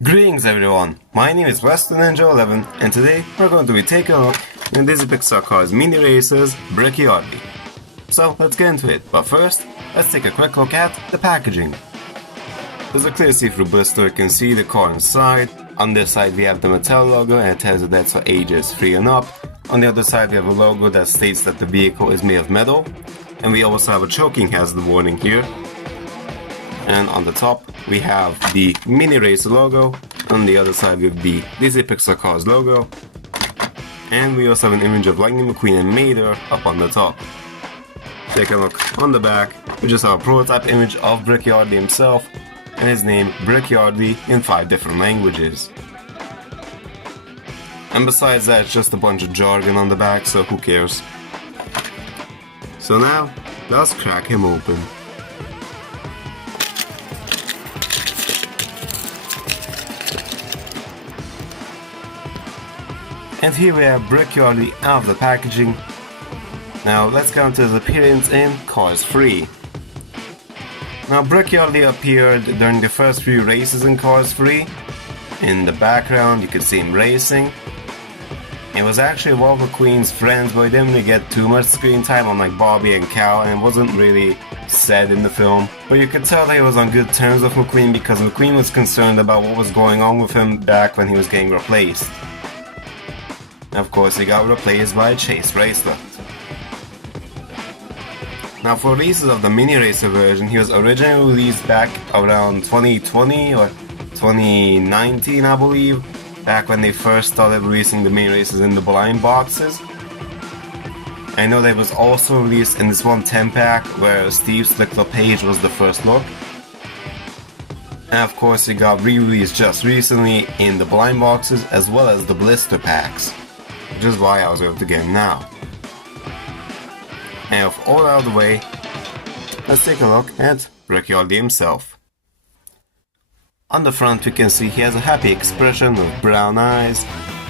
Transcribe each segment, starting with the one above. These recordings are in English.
Greetings everyone, my name is Western Ninja 11 and today we're going to be taking a look in this Pixar car's mini races Yardley. So let's get into it, but first let's take a quick look at the packaging. There's a clear see-through blister, you can see the car inside. On this side we have the Mattel logo and it tells you that's for ages 3 and up. On the other side we have a logo that states that the vehicle is made of metal. And we also have a choking hazard warning here. And on the top we have the Mini Racer logo, on the other side we have the Disney Pixar Cars logo, and we also have an image of Lightning McQueen and Mater up on the top. Take a look on the back, we just have a prototype image of Yardley himself, and his name Yardley in 5 different languages. And besides that, it's just a bunch of jargon on the back, so who cares. So now, let's crack him open. And here we have Yardley out of the packaging. Now let's get into his appearance in Cars 3. Now Yardley appeared during the first few races in Cars 3. In the background you could see him racing. It was actually one of McQueen's friends, but he didn't really get too much screen time unlike Bobby and Cal, and it wasn't really said in the film. But you could tell that he was on good terms with McQueen because McQueen was concerned about what was going on with him back when he was getting replaced. Of course, he got replaced by Chase Bracelet. Now for releases of the Mini Racer version, he was originally released back around 2020 or 2019 I believe, back when they first started releasing the Mini Racers in the blind boxes. I know they was also released in this one 10-pack where Steve Slick LePage was the first look. And of course he got re-released just recently in the blind boxes as well as the blister packs, which is why I was able to get him now. And with all out of the way, let's take a look at Yardley himself. On the front we can see he has a happy expression with brown eyes.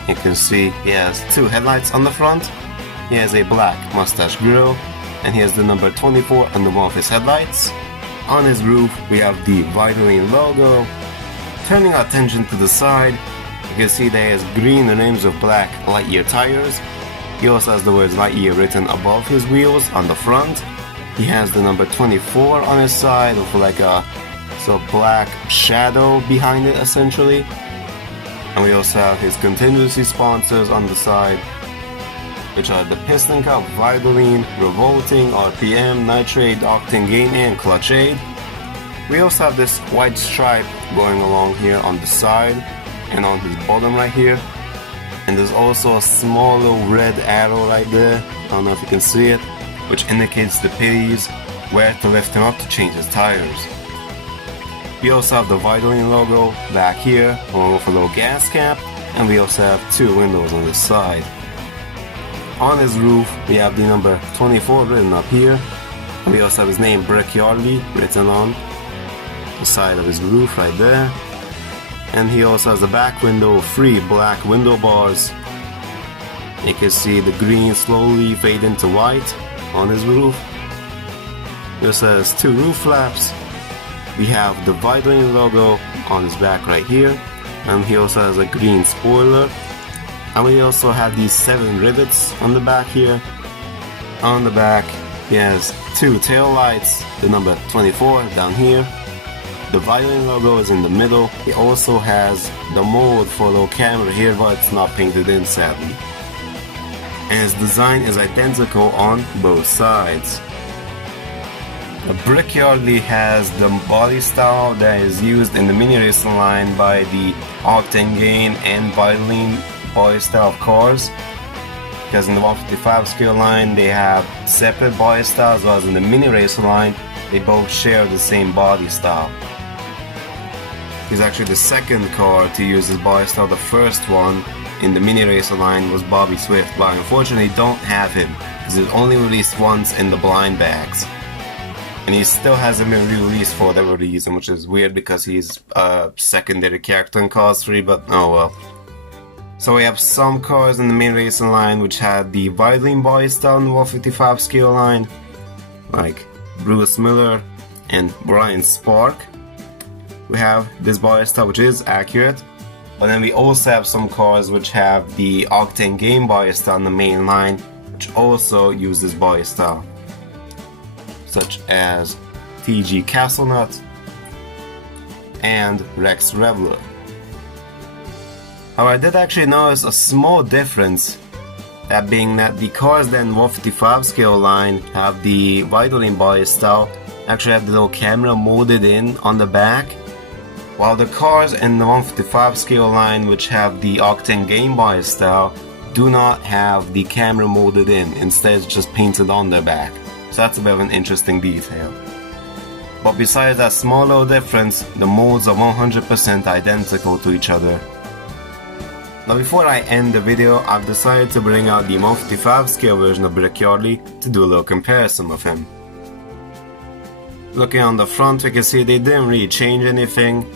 You can see he has 2 headlights on the front. He has a black mustache grille, and he has the number 24 under one of his headlights. On his roof we have the Vitamin logo. Turning our attention to the side, you can see that he has green rims with black Lightyear tires. He also has the words Lightyear written above his wheels on the front. He has the number 24 on his side with like a black shadow behind it essentially. And we also have his contingency sponsors on the side, which are the Piston Cup, Vitamin, Revolting, RPM, Nitrate, Octane Gain, and Clutch Aid. We also have this white stripe going along here on the side and on his bottom right here. And there's also a small little red arrow right there, I don't know if you can see it, which indicates the pitties where to lift him up to change his tires. We also have the Vitamin logo back here, along with a little gas cap, and we also have 2 windows on this side. On his roof we have the number 24 written up here, and we also have his name Yardley written on the side of his roof right there. And he also has a back window with 3 black window bars. You can see the green slowly fade into white on his roof. He also has 2 roof flaps. We have the Vitamin logo on his back right here, and he also has a green spoiler. And we also have these 7 rivets on the back here. On the back he has 2 tail lights, the number 24 down here. The Vitamin logo is in the middle. He also has the mold for a little camera here, but it's not painted in sadly. And his design is identical on both sides. The Yardley has the body style that is used in the Mini Racing line by the Octane Gain and Vitamin body style of cars. Because in the 155 scale line they have separate body styles, whereas in the Mini Racer line they both share the same body style. He's actually the second car to use his body style. The first one in the Mini Racer line was Bobby Swift, but unfortunately don't have him because it was only released once in the blind bags. And he still hasn't been re-released for whatever reason, which is weird because he's a secondary character in Cars 3, but oh well. So we have some cars in the Mini Racing line which had the Vitamin body style in the 155 scale line, like Bruce Miller and Brian Spark. we have this body style which is accurate, but then we also have some cars which have the Octane Game body style on the main line, which also use this body style, such as TG Castlenut and Rex Reveler. However, I did actually notice a small difference, that being that the cars that in 155 scale line have the Yardley body style actually have the little camera molded in on the back, while the cars in the 155 scale line which have the Octane Game body style do not have the camera molded in, instead it's just painted on their back. So that's a bit of an interesting detail. But besides that small little difference, the molds are 100% identical to each other. Now before I end the video, I've decided to bring out the 155 scale version of Brick Yardley to do a little comparison of him. Looking on the front, we can see they didn't really change anything,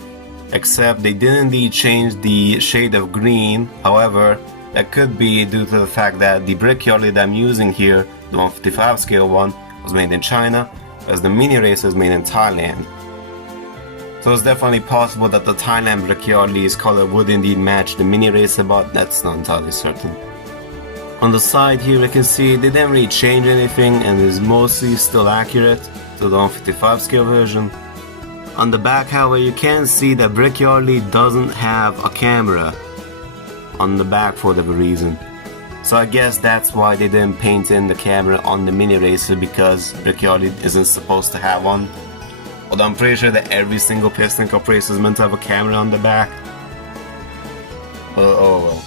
except they did indeed change the shade of green. However, that could be due to the fact that the Brick Yardley that I'm using here, the 155 scale one, was made in China, whereas the mini racer is made in Thailand. So it's definitely possible that the Thailand Brick Yardley's color would indeed match the mini racer, but that's not entirely certain. On the side here we can see they didn't really change anything and is mostly still accurate to the 155 scale version. On the back, however, you can see that Brick Yardley doesn't have a camera on the back for whatever reason. So I guess that's why they didn't paint in the camera on the mini racer, because Brick Yardley isn't supposed to have one. Although I'm pretty sure that every single piston cup racer is meant to have a camera on the back. Oh well.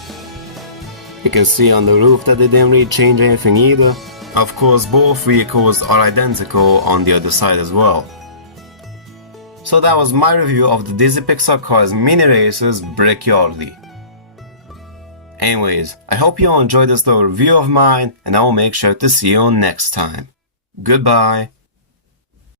You can see on the roof that they didn't really change anything either. Of course, both vehicles are identical on the other side as well. So that was my review of the Disney Pixar Cars Mini Racers Brick Yardley. Anyways, I hope you all enjoyed this little review of mine, and I will make sure to see you all next time. Goodbye.